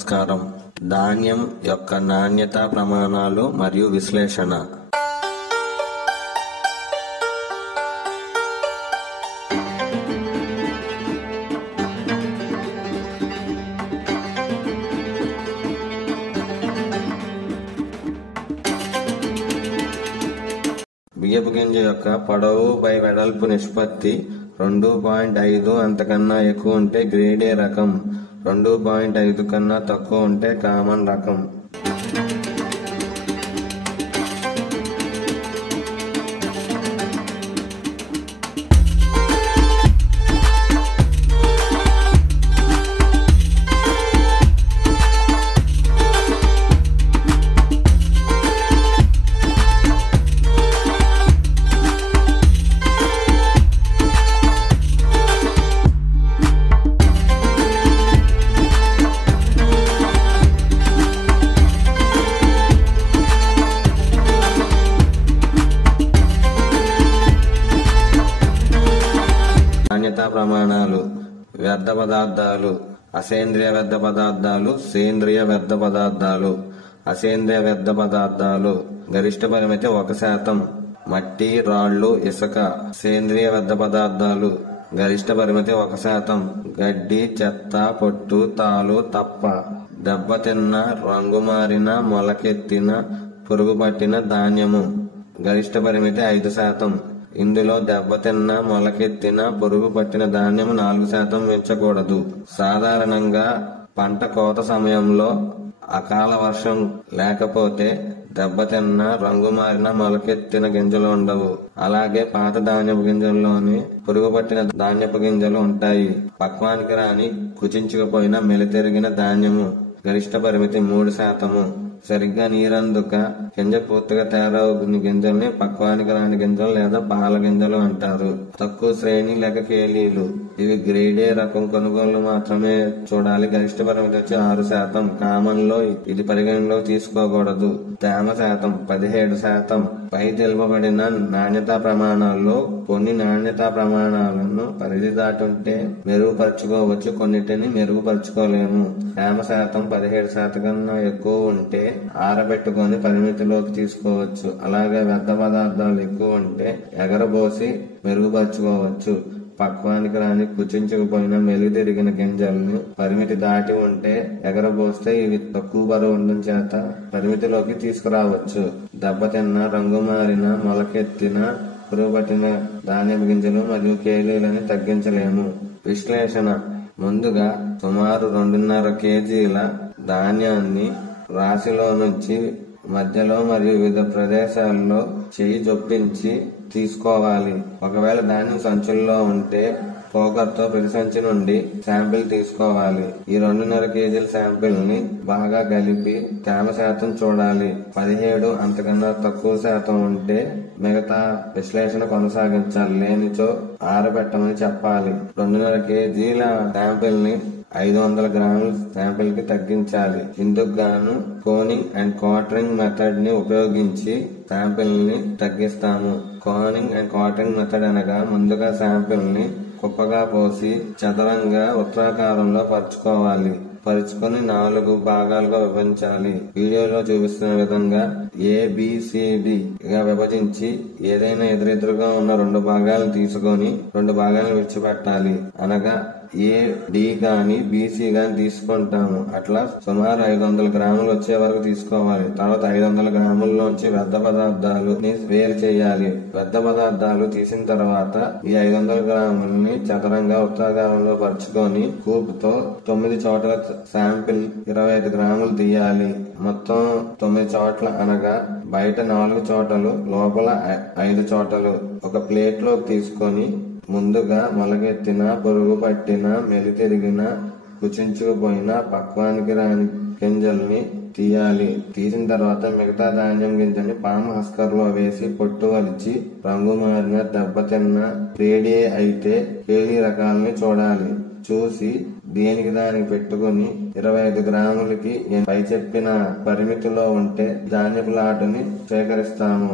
నమస్కారం. ధాన్యం యొక్క నాణ్యతా ప్రమాణాలు మరియు విశ్లేషణ. బియ్యపు గింజ యొక్క పొడవు బై వెడల్పు నిష్పత్తి 2.5 అంతకన్నా ఎక్కువ ఉంటే గ్రేడ్ ఏ రకం, 2.5 కన్నా తక్కువ ఉంటే కామన్ రకం. నాణ్యతా ప్రమాణాలు: వ్యర్థ పదార్థాలు, అసేంద్రియ వ్యర్థ పదార్థాలు, సేంద్రియ వ్యర్థ పదార్థాలు. అసేంద్రియ వ్యర్థ పదార్థాలు గరిష్ట పరిమితి 1%. మట్టి, రాళ్లు, ఇసుక. సేంద్రియ వ్యర్థ పదార్థాలు గరిష్ట పరిమితి 1%. గడ్డి, చెత్త, పొట్టు, తాలు, తప్ప. దెబ్బతిన్న, రంగుమారిన, మొలకెత్తిన, పురుగు పట్టిన ధాన్యము గరిష్ట పరిమితి 5%. ఇందులో దెబ్బతిన్న, మొలకెత్తిన, పురుగు పట్టిన ధాన్యం 4% మించకూడదు. సాధారణంగా పంట కోత సమయంలో అకాల వర్షం లేకపోతే దెబ్బతిన్న, రంగుమారిన, మొలకెత్తిన గింజలు ఉండవు. అలాగే పాత ధాన్యపు గింజల్లోని పురుగు పట్టిన ధాన్యపు గింజలు ఉంటాయి. పక్వానికి రాని, కుచించుకుపోయిన, మెలితిరిగిన ధాన్యము గరిష్ట పరిమితి 3%. సరిగ్గా నీరందుక గింజ పూర్తిగా తయారవుతున్న గింజల్ని పక్వానికి రాని గింజలు లేదా పాల గింజలు అంటారు. తక్కువ శ్రేణి లేక కేలీలు. ఇవి గ్రేడ్ ఏ రకం కొనుగోలు మాత్రమే చూడాలి. గరిష్ట పరిమితి వచ్చి 6%. కామన్ లో ఇది పరిగణలోకి తీసుకోకూడదు. తేమ శాతం 17%. పై తెలుపబడిన నాణ్యతా ప్రమాణాల్లో కొన్ని నాణ్యతా ప్రమాణాలను పరిధి దాటుంటే మెరుగుపరుచుకోవచ్చు, కొన్నిటిని మెరుగుపరుచుకోలేము. తేమ శాతం 17% కన్నా ఎక్కువ ఉంటే ఆరబెట్టుకొని పరిమితిలోకి తీసుకోవచ్చు. అలాగే వ్యర్థ పదార్థాలు ఎక్కువ ఉంటే ఎగరబోసి మెరుగుపరుచుకోవచ్చు. పక్వానికి రాని, కుచించుకుపోయిన, మెలితిరిగిన గింజల్ని పరిమితి దాటి ఉంటే ఎగరబోస్తే ఇవి తక్కువ బరువు ఉండడం చేత పరిమితిలోకి తీసుకురావచ్చు. దెబ్బతిన్న, రంగుమారిన, మొలకెత్తిన, పురుగు పట్టిన ధాన్యపు గింజలు మరియు కేలీలని తగ్గించలేము. విశ్లేషణ: ముందుగా సుమారు 2.5 కేజీల ధాన్యాన్ని రాశిలో నుంచి మధ్యలో మరియు వివిధ ప్రదేశాల్లో చేయి జొప్పించి తీసుకోవాలి. ఒకవేళ ధాన్యం సంచుల్లో ఉంటే పోకర్తో ప్రతి సంచి నుండి శాంపిల్ తీసుకోవాలి. ఈ 2.5 కేజీల శాంపిల్ ని బాగా కలిపి తేమ శాతం చూడాలి. 17 అంతకన్నా తక్కువ శాతం ఉంటే మిగతా విశ్లేషణ కొనసాగించాలి. లేనిచో ఆరబెట్టమని చెప్పాలి. 2.5 కేజీల శాంపిల్ ని 500 గ్రాముల శాంపిల్ కి తగ్గించాలి. ఇందుకు గాను కోనింగ్ అండ్ క్వార్టరింగ్ మెథడ్ ని ఉపయోగించి శాంపిల్ ని తగ్గిస్తాము. కోనింగ్ అండ్ క్వార్టరింగ్ మెథడ్ అనగా ముందుగా శాంపిల్ ని కుప్పగా పోసి చదరంగా వృత్తాకారంలో పరుచుకోవాలి. పరుచుకొని 4 భాగాలుగా విభజించాలి. వీడియోలో చూపిస్తున్న విధంగా ABCD గా విభజించి ఏదైనా ఎదురెదురుగా ఉన్న 2 భాగాలను తీసుకొని 2 భాగాలను విడిచిపెట్టాలి. అనగా AD గాని BC గాని తీసుకుంటాము. అట్లా సుమారు 500 గ్రాములు వచ్చే వరకు తీసుకోవాలి. తర్వాత 500 గ్రాముల్లోంచి వ్యర్థ పదార్థాలు వేరు చేయాలి. వ్యర్థ పదార్థాలు తీసిన తర్వాత ఈ 500 గ్రాములని చదరంగా వృత్తాకారంలో పరుచుకొని కూప్ తో 9 చోట్ల శాంపిల్ 25 గ్రాములు తీయాలి. మొత్తం 9 చోట్ల అనగా బయట 4 చోటలు, లోపల 5 చోటలు ఒక ప్లేట్ లోకి తీసుకొని ముందుగా మొలకెత్తిన, పురుగు పట్టిన, మెలితిరిగిన, కుచించుకుపోయిన, పక్వానికి రాని గింజల్ని తీయాలి. తీసిన తర్వాత మిగతా ధాన్యం గింజల్ని పామ్ హస్కర్ లో వేసి పొట్టు వలిచి రంగు మారిన, దెబ్బతిన్న, గ్రేడ్ ఏ అయితే కేలీ రకాలని చూడాలి. చూసి దేనికి దానికి పెట్టుకుని 25 గ్రాములకి పై చెప్పిన పరిమితిలో ఉంటే ధాన్యపు లాటుని సేకరిస్తాము.